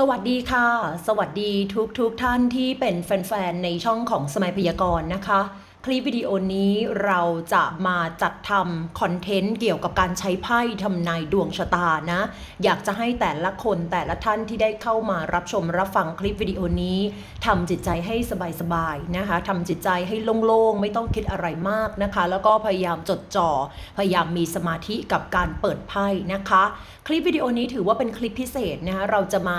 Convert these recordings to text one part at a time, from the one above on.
สวัสดีค่ะ สวัสดีทุกทุกท่านที่เป็นแฟนๆ ในช่องของสมัยพยากรณ์นะคะ คลิปวิดีโอนี้เราจะมาจัดทำคอนเทนต์เกี่ยวกับการใช้ไพ่ทำนายดวงชะตานะ อยากจะให้แต่ละคนแต่ละท่านที่ได้เข้ามารับชมรับฟังคลิปวิดีโอนี้ทำจิตใจให้สบายๆนะคะทำจิตใจให้โล่งๆ ไม่ต้องคิดอะไรมากนะคะ แล้วก็พยายามจดจ่อ พยายามมีสมาธิกับการเปิดไพ่นะคะ คลิปวิดีโอนี้ถือว่าเป็นคลิปพิเศษนะคะเราจะมา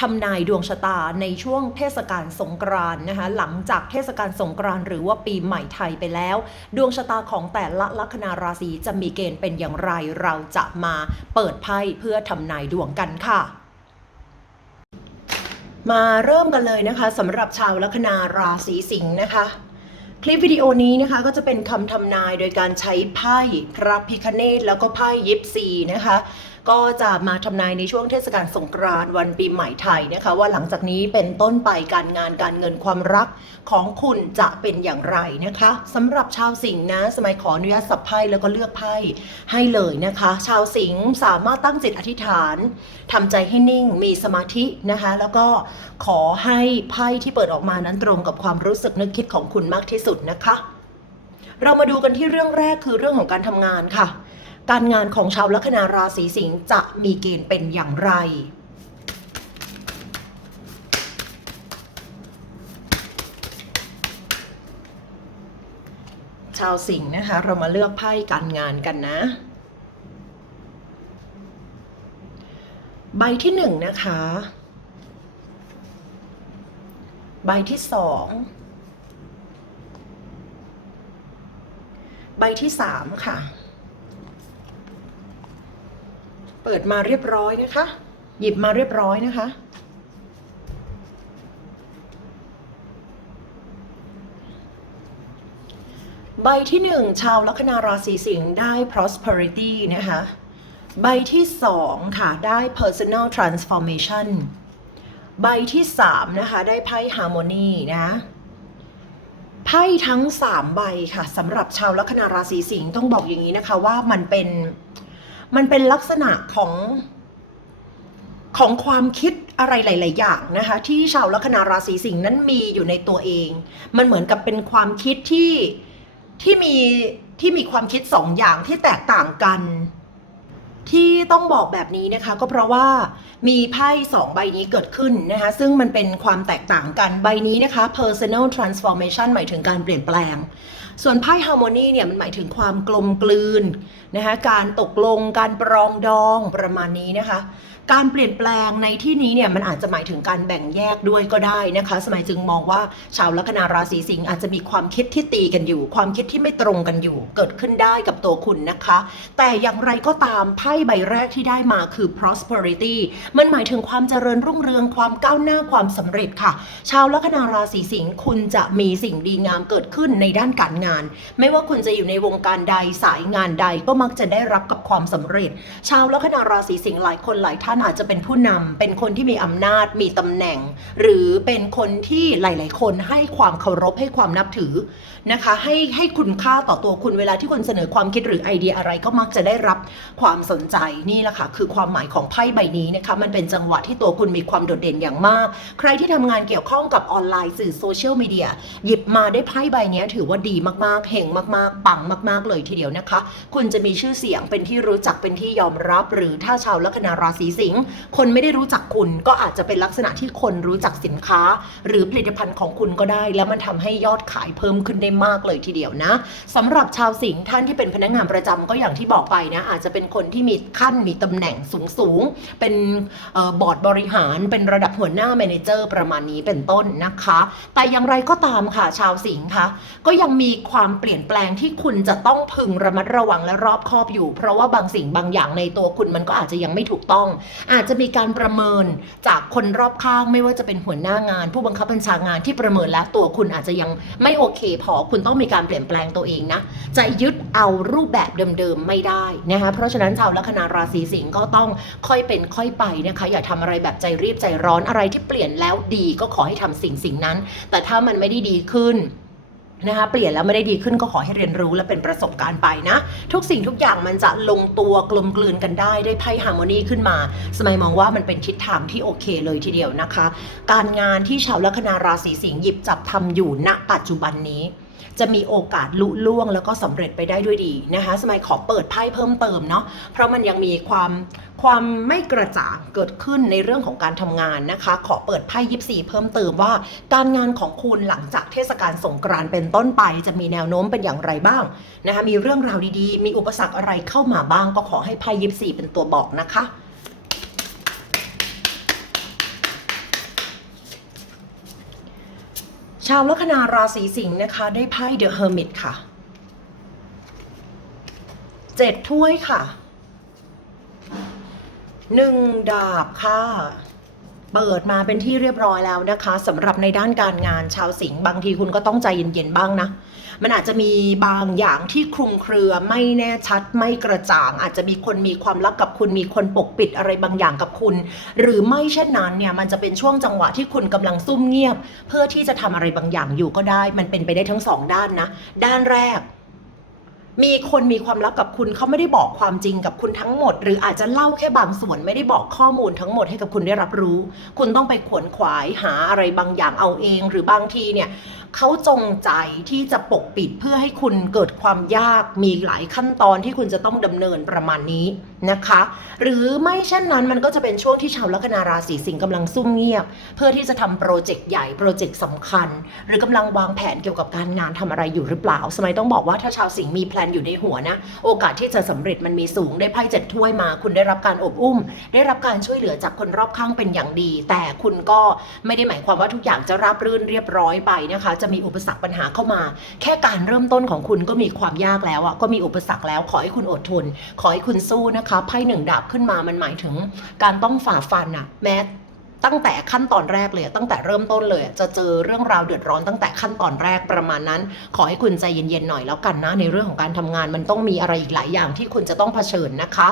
ทำนายดวงชะตาในช่วงเทศกาลสงกรานต์นะคะหลังจากเทศกาลสงกรานต์หรือว่าปีใหม่ไทยไปแล้ว ดวงชะตาของแต่ละลัคนาราศีจะมีเกณฑ์เป็นอย่างไรเราจะมาเปิดไพ่เพื่อทำนายดวงกันค่ะมาเริ่มกันเลยนะคะสำหรับชาวลัคนาราศีสิงห์นะคะ คลิปวิดีโอนี้นะคะก็จะเป็นคำทำนายโดยการใช้ไพ่พระพิคเนตแล้วก็ไพ่ยิปซีนะคะ ก็จะมาทำนายในช่วงเทศกาลสงกรานต์วันปีใหม่ไทยนะคะ ว่าหลังจากนี้เป็นต้นไปการงานการเงินความรักของคุณจะเป็นอย่างไรนะคะสำหรับชาวสิงห์นะ สมัยขออนุญาตสับไพ่แล้วก็เลือกไพ่ให้เลยนะคะ ชาวสิงห์สามารถตั้งจิตอธิษฐานทำใจให้นิ่งมีสมาธินะคะ แล้วก็ขอให้ไพ่ที่เปิดออกมานั้นตรงกับความรู้สึกนึกคิดของคุณมากที่สุดนะคะ เรามาดูกันที่เรื่องแรกคือเรื่องของการทำงานค่ะ การงานของชาวลัคนาราศีสิงห์จะมีเกณฑ์เป็นอย่างไร ชาวสิงห์นะคะ เรามาเลือกไพ่การงานกันนะ ใบที่หนึ่งนะคะ ใบที่สองใบที่สามค่ะ เปิดมาเรียบร้อยนะคะ หยิบมาเรียบร้อยนะคะ ใบที่หนึ่งชาวลัคนาราศีสิงห์ได้ prosperity นะคะ ใบที่สองค่ะได้ personal transformation ใบที่สามนะคะได้ไพ่ harmony นะไพ่ทั้ง 3 ใบค่ะสำหรับชาวลัคนาราศีสิงห์ต้องบอกอย่างนี้นะคะว่ามันเป็น มันเป็นลักษณะของของความคิดอะไรหลาย ๆ อย่างนะคะ ที่ชาวลัคนาราศีสิงห์นั้นมีอยู่ในตัวเอง มันเหมือนกับเป็นความคิดที่ที่มีที่มีความคิดสองอย่างที่แตกต่างกัน ที่ต้องบอกแบบนี้นะคะก็เพราะว่ามีไพ่สองใบนี้เกิดขึ้นนะคะซึ่งมันเป็นความแตกต่างกันใบนี้นะคะ personal transformation หมายถึงการเปลี่ยนแปลง ส่วนไพ่ harmony เนี่ยมันหมายถึงความกลมกลืนนะคะการตกลงการปรองดองประมาณนี้นะคะ การเปลี่ยนแปลงในที่นี้เนี่ยมันอาจจะหมายถึงการแบ่งแยกด้วยก็ได้นะคะ สมัยจึงมองว่าชาวลัคนาราศีสิงห์อาจจะมีความคิดที่ตีกันอยู่ ความคิดที่ไม่ตรงกันอยู่ เกิดขึ้นได้กับตัวคุณนะคะ แต่อย่างไรก็ตามไพ่ใบแรกที่ได้มาคือ prosperity มันหมายถึงความเจริญรุ่งเรืองความก้าวหน้าความสำเร็จค่ะ ชาวลัคนาราศีสิงห์คุณจะมีสิ่งดีงามเกิดขึ้นในด้านการงาน ไม่ว่าคุณจะอยู่ในวงการใดสายงานใดก็มักจะได้รับกับความสำเร็จ ชาวลัคนาราศีสิงห์หลายคนหลายท่านอาจจะเป็นผู้นำเป็นคนที่มีอำนาจมีตำแหน่ง หรือเป็นคนที่หลาย ๆ คนให้ความเคารพให้ความนับถือนะคะ ให้ให้คุณค่าต่อตัวคุณเวลาที่คุณเสนอความคิดหรือไอเดียอะไรก็มักจะได้รับความสนใจนี่แหละค่ะคือความหมายของไพ่ใบนี้นะคะมันเป็นจังหวะที่ตัวคุณมีความโดดเด่นอย่างมาก ใครที่ทำงานเกี่ยวข้องกับออนไลน์สื่อโซเชียลมีเดียหยิบมาได้ไพ่ใบนี้ถือว่าดีมากๆเฮงมากๆ ปังมาก ๆ เลยทีเดียวนะคะ คุณจะมีชื่อเสียงเป็นที่รู้จักเป็นที่ยอมรับ หรือถ้าชาวลัคนาราศีสิง คนไม่ได้รู้จักคุณก็อาจจะเป็นลักษณะที่คนรู้จักสินค้า หรือผลิตภัณฑ์ของคุณก็ได้ แล้วมันทำให้ยอดขายเพิ่มขึ้นได้มากเลยทีเดียวนะสำหรับชาวสิงห์ท่านที่เป็นพนักงานประจำก็อย่างที่บอกไปนะอาจจะเป็นคนที่มีขั้นมีตำแหน่งสูงสูงๆเป็นออบอร์ดบริหารเป็นระดับหัวหน้าแมเนเจอร์ประมาณนี้เป็นต้นนะคะ แต่อย่างไรก็ตามค่ะชาวสิงห์คะก็ยังมีความเปลี่ยนแปลงที่คุณจะต้องพึงระมัดระวังและรอบคอบอยู่ เพราะว่าบางสิ่งบางอย่างในตัวคุณมันก็อาจจะยังไม่ถูกต้องอาจจะมีการประเมินจากคนรอบข้างไม่ว่าจะเป็นหัวหน้างาน ผู้บังคับบัญชางานที่ประเมินแล้วตัวคุณอาจจะยังไม่โอเค พอคุณต้องมีการเปลี่ยนแปลงตัวเองนะ จะยึดเอารูปแบบเดิมๆไม่ได้นะคะเพราะฉะนั้นชาวลัคนาราศีสิงห์ก็ต้องค่อยเป็นค่อยไปนะคะ อย่าทำอะไรแบบใจรีบใจร้อนอะไรที่เปลี่ยนแล้วดีก็ขอให้ทำสิ่งสิ่งนั้น แต่ถ้ามันไม่ได้ดีขึ้น นะคะเปลี่ยนแล้วไม่ได้ดีขึ้นก็ขอให้เรียนรู้และเป็นประสบการณ์ไปนะ ทุกสิ่งทุกอย่างมันจะลงตัวกลมกลืนกันได้ได้ไพ่ฮาร์โมนีขึ้นมา สมัยมองว่ามันเป็นทิศทางที่โอเคเลยทีเดียวนะคะ การงานที่ชาวลัคนาราศีสิงห์หยิบจับทำอยู่ณปัจจุบันนี้ จะมีโอกาสลุล่วง แล้วก็สำเร็จไปได้ด้วยดีนะคะสมัยขอเปิดไพ่เพิ่มเติมเนาะเพราะมันยังมีความความไม่กระจ่างเกิดขึ้นในเรื่องของการทำงานนะคะ ขอเปิดไพ่ยิปซีเพิ่มเติมว่า การงานของคุณหลังจากเทศกาลสงกรานต์เป็นต้นไป จะมีแนวโน้มเป็นอย่างไรบ้างนะคะมีเรื่องราวดีๆ มีอุปสรรคอะไรเข้ามาบ้าง ก็ขอให้ไพ่ยิปซีเป็นตัวบอกนะคะ ชาวลัคนาราศีสิงห์นะคะ ได้ไพ่เดอะเฮอร์มิตค่ะเจ็ดถ้วยค่ะหนึ่งดาบค่ะ เปิดมาเป็นที่เรียบร้อยแล้วนะคะสำหรับในด้านการงานชาวสิงห์บางทีคุณก็ต้องใจเย็นๆบ้างนะ มันอาจจะมีบางอย่างที่คลุมเครือไม่แน่ชัดไม่กระจ่าง อาจจะมีคนมีความลับกับคุณมีคนปกปิดอะไรบางอย่างกับคุณ หรือไม่เช่นนั้นเนี่ยมันจะเป็นช่วงจังหวะที่คุณกำลังซุ่มเงียบ เพื่อที่จะทำอะไรบางอย่างอยู่ก็ได้ มันเป็นไปได้ทั้งสองด้านนะ ด้านแรก มีคนมีความลับกับคุณเขาไม่ได้บอกความจริงกับคุณทั้งหมด หรืออาจจะเล่าแค่บางส่วนไม่ได้บอกข้อมูลทั้งหมดให้กับคุณได้รับรู้ คุณต้องไปขวนขวายหาอะไรบางอย่างเอาเอง หรือบางทีเนี่ยเขาจงใจที่จะปกปิดเพื่อให้คุณเกิดความยากมีหลายขั้นตอนที่คุณจะต้องดำเนินประมาณนี้ นะคะ หรือไม่เช่นนั้นมันก็จะเป็นช่วงที่ชาวลัคนาราศีสิงห์กำลังซุ่มเงียบ เพื่อที่จะทำโปรเจกต์ใหญ่โปรเจกต์สำคัญ หรือกำลังวางแผนเกี่ยวกับการงานทำอะไรอยู่หรือเปล่า สมัยต้องบอกว่าถ้าชาวสิงห์มีแพลนอยู่ในหัวนะ โอกาสที่จะสำเร็จมันมีสูงได้ไพ่เจ็ดถ้วยมา คุณได้รับการอบอุ้ม ได้รับการช่วยเหลือจากคนรอบข้างเป็นอย่างดี แต่คุณก็ไม่ได้หมายความว่าทุกอย่างจะราบรื่นเรียบร้อยไปนะคะ จะมีอุปสรรคปัญหาเข้ามา แค่การเริ่มต้นของคุณก็มีความยากแล้วอะก็มีอุปสรรคแล้วขอให้คุณอดทน ขอให้คุณสู้นะคะไพ่หนึ่งดาบขึ้นมามันหมายถึงการต้องฝ่าฟันอะแม้ตั้งแต่ขั้นตอนแรกเลยตั้งแต่เริ่มต้นเลย จะเจอเรื่องราวเดือดร้อนตั้งแต่ขั้นตอนแรกประมาณนั้น ขอให้คุณใจเย็นๆหน่อยแล้วกันนะในเรื่องของการทำงานมันต้องมีอะไรอีกหลายอย่างที่คุณจะต้องเผชิญนะคะ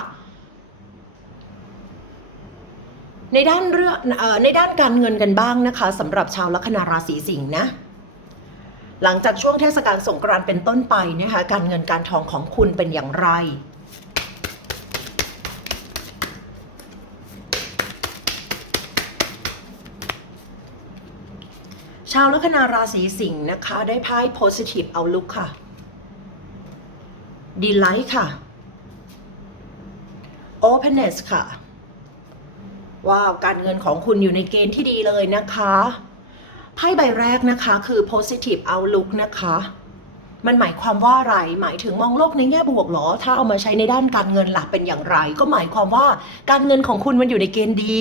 ในด้านเรื่องในด้านการเงินกันบ้างนะคะสำหรับชาวลัคนาราศีสิงห์นะหลังจากช่วงเทศกาลสงกรานต์เป็นต้นไปนะคะการเงินการทองของคุณเป็นอย่างไราวลัคนาราศีสิงห์นะคะ ได้ไพ่ positive outlook ค่ะ delight ค่ะ openness ค่ะ ว้าว การเงินของคุณอยู่ในเกณฑ์ที่ดีเลยนะคะไพ่ใบแรกนะคะคือ positive outlook นะคะ มันหมายความว่าอะไร หมายถึงมองโลกในแง่บวกเหรอ ถ้าเอามาใช้ในด้านการเงินหลักเป็นอย่างไร ก็หมายความว่าการเงินของคุณมันอยู่ในเกณฑ์ดี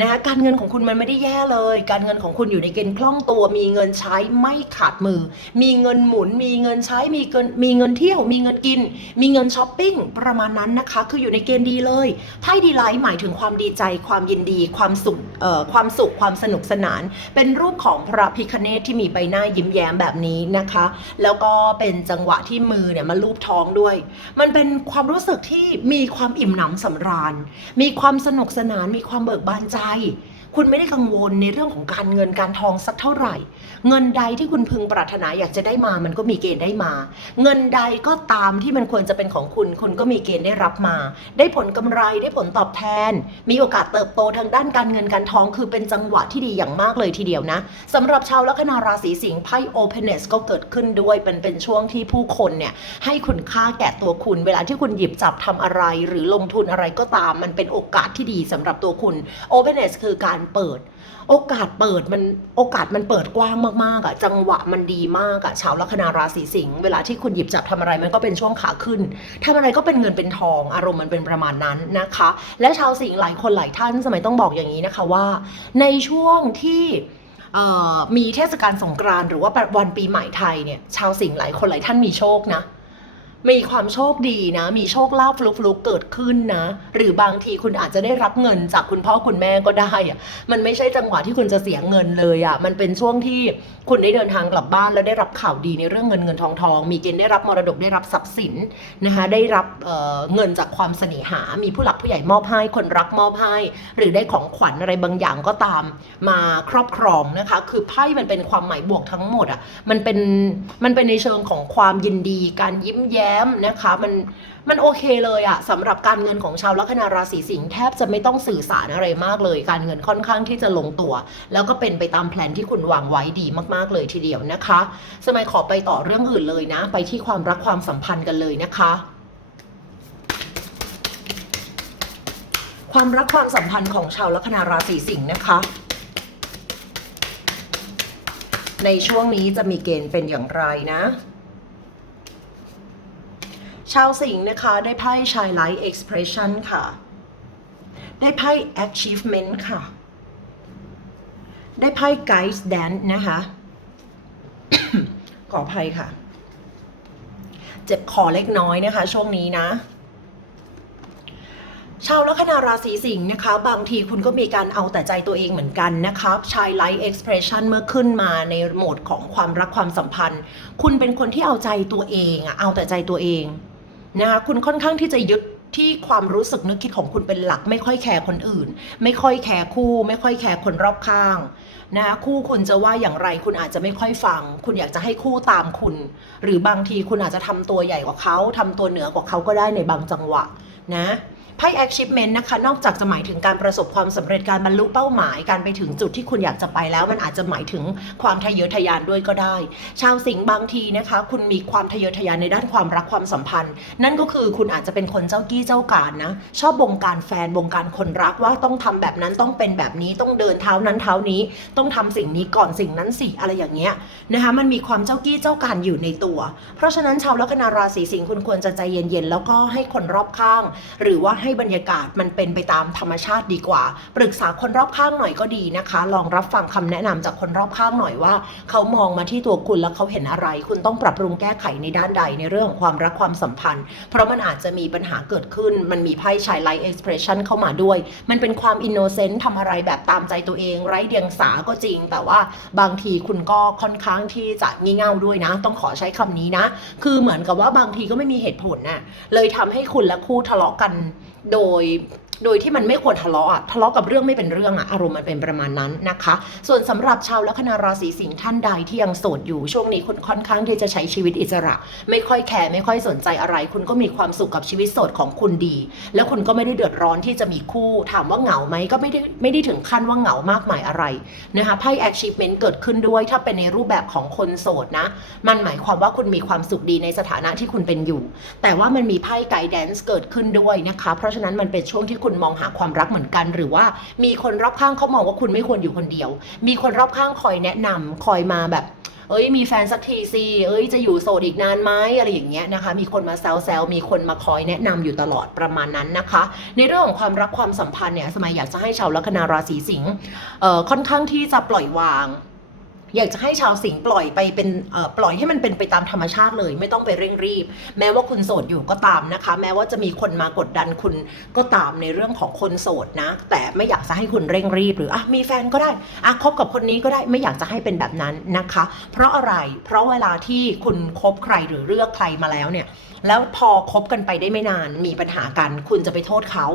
นะคะการเงินของคุณมันไม่ได้แย่เลย การเงินของคุณอยู่ในเกณฑ์คล่องตัว มีเงินใช้ไม่ขาดมือ มีเงินหมุน มีเงินใช้ มีเงิน มีเงินเที่ยว มีเงินกิน มีเงินช้อปปิ้ง ประมาณนั้นนะคะ คืออยู่ในเกณฑ์ดีเลย ไพ่ดีไลท์หมายถึงความดีใจ ความยินดี ความสุข เอ่อ ความสุข ความสนุกสนาน เป็นรูปของพระพิคเนตที่มีใบหน้ายิ้มแย้มแบบนี้นะคะ แล้วก็เป็นจังหวะที่มือเนี่ยมาลูบท้องด้วย มันเป็นความรู้สึกที่มีความอิ่มหนำสำราญ มีความสนุกสนาน มีความเบิกบานใจ阿姨 คุณไม่ได้กังวลในเรื่องของการเงินการทองสักเท่าไหร่ เงินใดที่คุณพึงปรารถนาอยากจะได้มามันก็มีเกณฑ์ได้มา เงินใดก็ตามที่มันควรจะเป็นของคุณ คุณก็มีเกณฑ์ได้รับมา ได้ผลกำไรได้ผลตอบแทน มีโอกาสเติบโตทางด้านการเงินการทองคือเป็นจังหวะที่ดีอย่างมากเลยทีเดียวนะสำหรับชาวลัคนาราศีสิงห์ไพ่ openness ก็เกิดขึ้นด้วยเป็นเป็นช่วงที่ผู้คนเนี่ยให้คุณค่าแก่ตัวคุณ เวลาที่คุณหยิบจับทำอะไร หรือลงทุนอะไรก็ตาม มันเป็นโอกาสที่ดีสำหรับตัวคุณ openness คือการเปิด โอกาสเปิดมันโอกาสมันเปิดกว้างมากๆอะจังหวะมันดีมากอะชาวลัคนาราศีสิงห์เวลาที่คุณหยิบจับทำอะไรมันก็เป็นช่วงขาขึ้นทำอะไรก็เป็นเงินเป็นทองอารมณ์มันเป็นประมาณนั้นนะคะ และชาวสิงห์หลายคนหลายท่านสมัยต้องบอกอย่างนี้นะคะว่า ในช่วงที่มีเทศกาลสงกรานต์หรือว่าวันปีใหม่ไทยเนี่ยชาวสิงห์หลายคนหลายท่านมีโชคนะ มีความโชคดีนะ มีโชคลาภฟลุกๆเกิดขึ้นนะ หรือบางทีคุณอาจจะได้รับเงินจากคุณพ่อคุณแม่ก็ได้อะมันไม่ใช่จังหวะที่คุณจะเสียเงินเลยอะมันเป็นช่วงที่คุณได้เดินทางกลับบ้านแล้วได้รับข่าวดีในเรื่องเงินเงินทองทองมีเกณฑ์ได้รับมรดกได้รับทรัพย์สินนะคะได้รับเเงินจากความเสน่หา มีผู้หลักผู้ใหญ่มอบให้คนรักมอบให้ หรือได้ของขวัญอะไรบางอย่างก็ตาม มาครอบครองนะคะ คือไพ่มันเป็นความหมายบวกทั้งหมดอะ่ะมันเป็นมันเป็นในเชิงของความยินดีการยิ้มแย้มนะคะ มันมันโอเคเลยอะสำหรับการเงินของชาวลัคนาราศีสิงห์แทบจะไม่ต้องสื่อสารอะไรมากเลย การเงินค่อนข้างที่จะลงตัว แล้วก็เป็นไปตามแผนที่คุณวางไว้ดีมากๆเลยทีเดียวนะคะ สมัยขอไปต่อเรื่องอื่นเลยนะ ไปที่ความรักความสัมพันธ์กันเลยนะคะความรักความสัมพันธ์ของชาวลัคนาราศีสิงห์นะคะ ในช่วงนี้จะมีเกณฑ์เป็นอย่างไรนะ ชาวสิงห์นะคะ ได้ไพ่ชายไลท์ expression ค่ะ ได้ไพ่ achievement ค่ะ ได้ไพ่ guide dance นะคะ ขออภัยค่ะ เจ็บคอเล็กน้อยนะคะ ช่วงนี้นะชาวลัคนาราศีสิงห์นะคะ บางทีคุณก็มีการเอาแต่ใจตัวเองเหมือนกันนะคะชายไลท์เอ็กซ์เพรสชันเมื่อขึ้นมาในโหมดของความรักความสัมพันธ์ คุณเป็นคนที่เอาใจตัวเองอะเอาแต่ใจตัวเอง นะคะคุณค่อนข้างที่จะยึดที่ความรู้สึกนึกคิดของคุณเป็นหลัก ไม่ค่อยแคร์คนอื่น ไม่ค่อยแคร์คู่ ไม่ค่อยแคร์คนรอบข้างนะคะคู่คุณจะว่าอย่างไรคุณอาจจะไม่ค่อยฟัง คุณอยากจะให้คู่ตามคุณ หรือบางทีคุณอาจจะทำตัวใหญ่กว่าเขาทำตัวเหนือกว่าเขาก็ได้ในบางจังหวะนะ ไพ่ achievement นะคะ นอกจากจะหมายถึงการประสบความสำเร็จการบรรลุเป้าหมาย การไปถึงจุดที่คุณอยากจะไปแล้ว มันอาจจะหมายถึงความทะเยอทะยานด้วยก็ได้ ชาวสิงห์บางทีนะคะ คุณมีความทะเยอทะยานในด้านความรักความสัมพันธ์ นั่นก็คือคุณอาจจะเป็นคนเจ้ากี้เจ้าการนะ ชอบบงการแฟนบงการคนรักว่าต้องทำแบบนั้นต้องเป็นแบบนี้ต้องเดินเท้านั้นเท้านี้ ต้องทำสิ่งนี้ก่อนสิ่งนั้นสิอะไรอย่างเงี้ยนะคะ มันมีความเจ้ากี้เจ้าการอยู่ในตัว เพราะฉะนั้นชาวลัคนาราศีสิงห์คุณควรจะใจเย็นๆแล้วก็ให้คนรอบข้าง หรือว่าให้บรรยากาศมันเป็นไปตามธรรมชาติดีกว่า ปรึกษาคนรอบข้างหน่อยก็ดีนะคะ ลองรับฟังคำแนะนำจากคนรอบข้างหน่อยว่า เขามองมาที่ตัวคุณแล้วเขาเห็นอะไร คุณต้องปรับปรุงแก้ไขในด้านใดในเรื่องของความรักความสัมพันธ์ เพราะมันอาจจะมีปัญหาเกิดขึ้น มันมีไพ่ชายไลท์เอ็กซ์เพรสชันเข้ามาด้วย มันเป็นความอินโนเซนต์ทำอะไรแบบตามใจตัวเอง ไร้เดียงสาก็จริง แต่ว่าบางทีคุณก็ค่อนข้างที่จะงี่เง่าด้วยนะ ต้องขอใช้คำนี้นะ คือเหมือนกับว่าบางทีก็ไม่มีเหตุผลน่ะเลยทำให้คุณและคู่ทะเลาะกัน โดย โดยที่มันไม่ควรทะเลาะอะทะเลาะกับเรื่องไม่เป็นเรื่องอะอารมณ์มันเป็นประมาณนั้นนะคะ ส่วนสำหรับชาวลัคนาราศีสิงห์ท่านใดที่ยังโสดอยู่ช่วงนี้คุณค่อนข้างที่จะใช้ชีวิตอิสระ ไม่ค่อยแคร์ไม่ค่อยสนใจอะไร คุณก็มีความสุขกับชีวิตโสดของคุณดี แล้วคุณก็ไม่ได้เดือดร้อนที่จะมีคู่ ถามว่าเหงาไหมก็ไม่ได้ไม่ได้ถึงขั้นว่าเหงามากมายอะไรนะคะไพ่ achievement เกิดขึ้นด้วยถ้าเป็นในรูปแบบของคนโสดนะ มันหมายความว่าคุณมีความสุขดีในสถานะที่คุณเป็นอยู่ แต่ว่ามันมีไพ่ไกด์แดนซ์เกิดขึ้นด้วยนะคะ เพราะฉะนั้นมันเป็นช่วงที่คุณมองหาความรักเหมือนกัน หรือว่ามีคนรอบข้างเขามองว่าคุณไม่ควรอยู่คนเดียว มีคนรอบข้างคอยแนะนำคอยมาแบบเอ้ยมีแฟนสักทีสิเอ้ยจะอยู่โสดอีกนานไหมอะไรอย่างเงี้ยนะคะ มีคนมาแซวๆมีคนมาคอยแนะนำอยู่ตลอดประมาณนั้นนะคะ ในเรื่องของความรักความสัมพันธ์เนี่ยสมัยอยากจะให้ชาวลัคนาราศีสิงห์ค่อนข้างที่จะปล่อยวาง อยากจะให้ชาวสิงห์ปล่อยไปเป็นปล่อยให้มันเป็นไปตามธรรมชาติเลย ไม่ต้องไปเร่งรีบ แม้ว่าคุณโสดอยู่ก็ตามนะคะ แม้ว่าจะมีคนมากดดันคุณก็ตามในเรื่องของคนโสดนะ แต่ไม่อยากจะให้คุณเร่งรีบ หรืออะมีแฟนก็ได้อะคบกับคนนี้ก็ได้ไม่อยากจะให้เป็นแบบนั้นนะคะ เพราะอะไรเพราะเวลาที่คุณคบใครหรือเลือกใครมาแล้วเนี่ยแล้วพอคบกันไปได้ไม่นานมีปัญหากัน คุณจะไปโทษเขา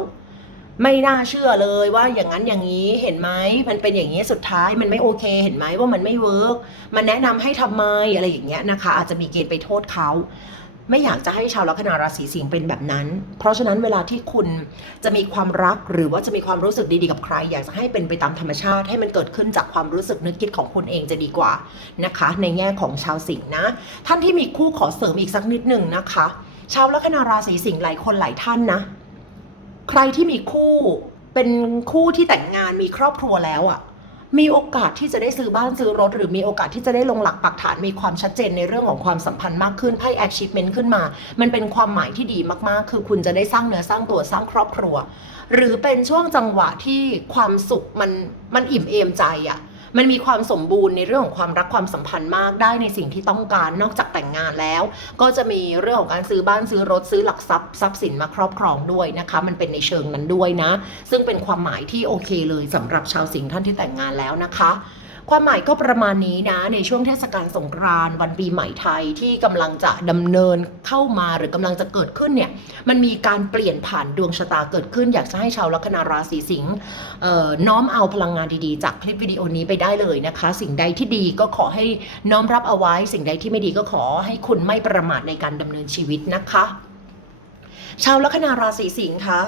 ไม่น่าเชื่อเลยว่าอย่างนั้นอย่างนี้เห็นไหมมันเป็นอย่างนี้สุดท้ายมันไม่โอเค เห็นไหมว่ามันไม่เวิร์กมันแนะนำให้ทำไมอะไรอย่างเงี้ยนะคะ อาจจะมีเกณฑ์ไปโทษเขาไม่อยากจะให้ชาวลัคนาราศีสิงห์เป็นแบบนั้น เพราะฉะนั้นเวลาที่คุณจะมีความรักหรือว่าจะมีความรู้สึกดีๆกับใคร อยากจะให้เป็นไปตามธรรมชาติ ให้มันเกิดขึ้นจากความรู้สึกนึกคิดของคุณเองจะดีกว่านะคะ ในแง่ของชาวสิงห์นะ ท่านที่มีคู่ขอเสริมอีกสักนิดหนึ่งนะคะ ชาวลัคนาราศีสิงห์หลายคนหลายท่านนะ ใครที่มีคู่เป็นคู่ที่แต่งงานมีครอบครัวแล้วอะ่ะมีโอกาสที่จะได้ซื้อบ้านซื้อรถ หรือมีโอกาสที่จะได้ลงหลักปักฐานมีความชัดเจนในเรื่องของความสัมพันธ์มากขึ้นไพ่ achievement ขึ้นมา มันเป็นความหมายที่ดีมากๆ คือคุณจะได้สร้างเนื้อสร้างตัวสร้างครอบครัว หรือเป็นช่วงจังหวะที่ความสุขมันมันอิ่มเอมใจอะ่ะ มันมีความสมบูรณ์ในเรื่องของความรักความสัมพันธ์มากได้ในสิ่งที่ต้องการนอกจากแต่งงานแล้ว ก็จะมีเรื่องของการซื้อบ้านซื้อรถซื้อหลักทรัพย์ทรัพย์สินมาครอบครองด้วยนะคะ มันเป็นในเชิงนั้นด้วยนะ ซึ่งเป็นความหมายที่โอเคเลยสำหรับชาวสิงห์ท่านที่แต่งงานแล้วนะคะ ความหมายก็ประมาณนี้นะ ในช่วงเทศกาลสงกรานต์วันปีใหม่ไทยที่กำลังจะดำเนินเข้ามาหรือกำลังจะเกิดขึ้นเนี่ยมันมีการเปลี่ยนผ่านดวงชะตาเกิดขึ้น อยากจะให้ชาวลัคนาราศีสิงห์น้อมเอาพลังงานดีๆ จากคลิปวิดีโอนี้ไปได้เลยนะคะ สิ่งใดที่ดีก็ขอให้น้อมรับเอาไว้ สิ่งใดที่ไม่ดีก็ขอให้คุณไม่ประมาทในการดำเนินชีวิตนะคะ ชาวลัคนาราศีสิงห์คะ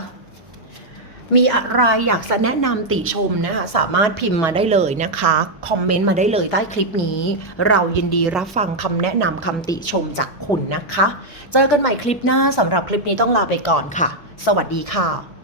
มีอะไรอยากจะแนะนำติชมนะคะสามารถพิมพ์มาได้เลยนะคะ คอมเมนต์มาได้เลยใต้คลิปนี้ เรายินดีรับฟังคำแนะนำคำติชมจากคุณนะคะ เจอกันใหม่คลิปหน้าสำหรับคลิปนี้ต้องลาไปก่อนค่ะ สวัสดีค่ะ